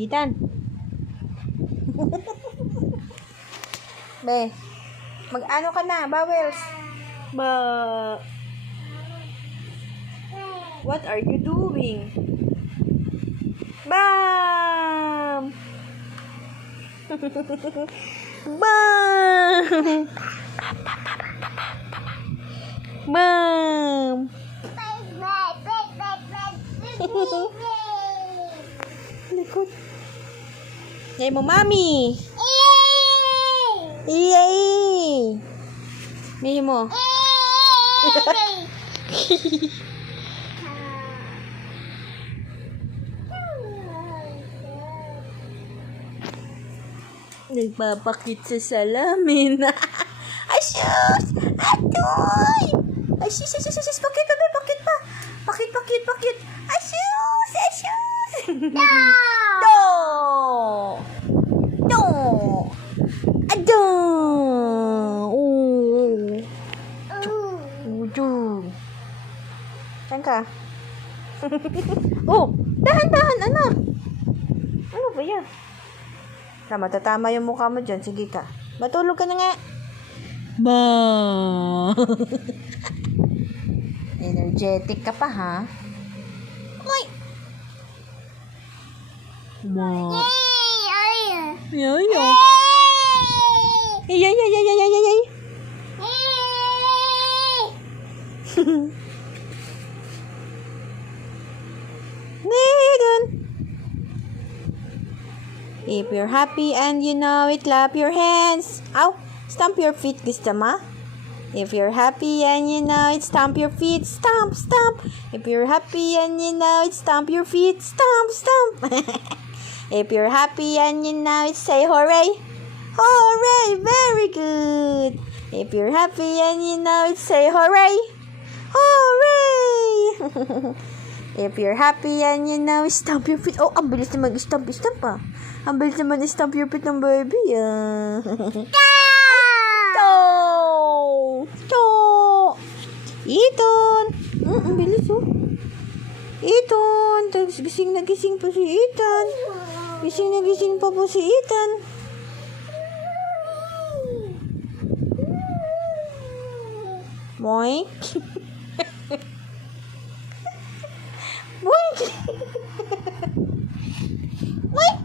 Ethan. Be, mag-ano ka na, bowels. Ba. What are you doing? Bam! Bam! Bam! Likod. Yay mo, mami! Yay! Yay mo. Nagpapakit sa salamin. Ay, sus! Atoy! Ay, sus! Bakit pa? Bakit? Ay, sus! No! Ado! Saan ka? Oh! Dahan, anak! Ano ba yan? Matatama yung mukha mo dyan. Sige ka. Matulog ka na nga. Ba. Energetic ka pa, ha? Ay! Ba. Yay! If you're happy and you know it, clap your hands. Ow! Stamp your feet, gusto mo? If you're happy and you know it, stamp your feet. Stamp. If you're happy and you know it, stamp your feet. Stamp. If you're happy and you know it, say hooray. Hooray! Very good. If you're happy and you know it, say hooray. Hooray! If you're happy and you know it, stamp your feet. Oh, ang bilis na mag-stamp pa. Ang bilis naman i-stamp your feet ng baby, ah. Ethan! Ang bilis, oh. Ethan! Gising na gising pa si Ethan. Gising na gising pa po si Ethan. Moink! Moink! Moink!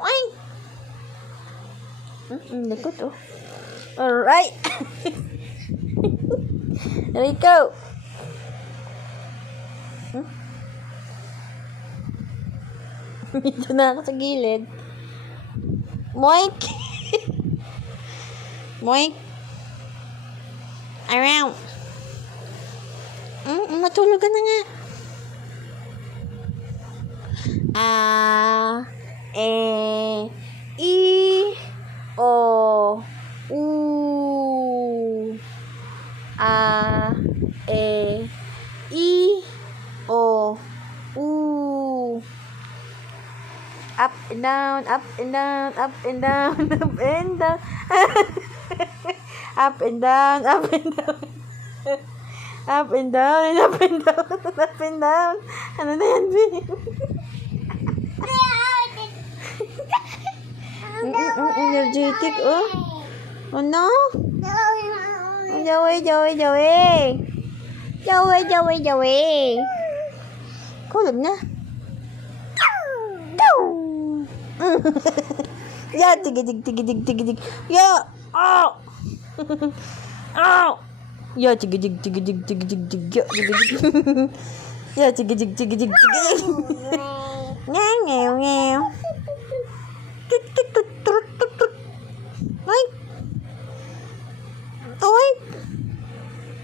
Oink! Likod, oh. Alright! Rico! Dito na ako sa gilid. Moink! Moink! Around! Matulog ka na nga. I, O, U, I, O, U. Up and down. Up and down. Up and down. Up and down. Ano na yan, babe? Energetic, oh. Ano? Joey. Kulog na. Ya, tigidig. Ya. Oh. Ya, tigidig. Ya, tigidig. Ngaw. Ay.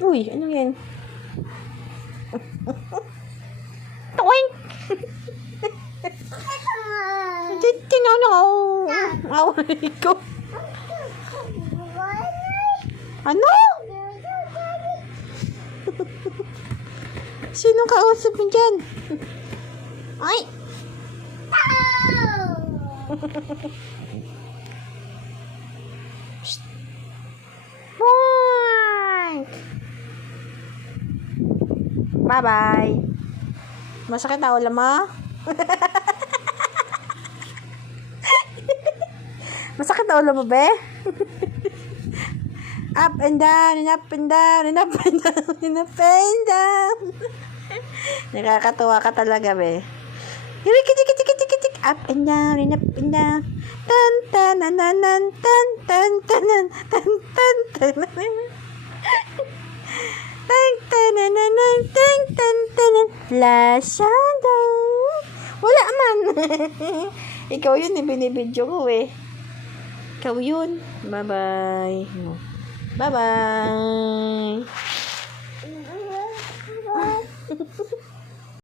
Uy, ano yan? Toink. Away ko. Ano? Sinong kausap mo dyan? Ay! Bye-bye. Masakit na ulo mo? Masakit na ulo mo, be? Up and down, and up and down, and up and down, and up and down. Nakakatuwa ka talaga, be. Up and down, and up and down. Tan tan tan tan tan tan tan tan tan tan. Tan tan tan tan tan tan. Lashanda. Wala man. Ikaw yun, binibidyo ko eh. Ikaw yun. Bye-bye. Bye-bye.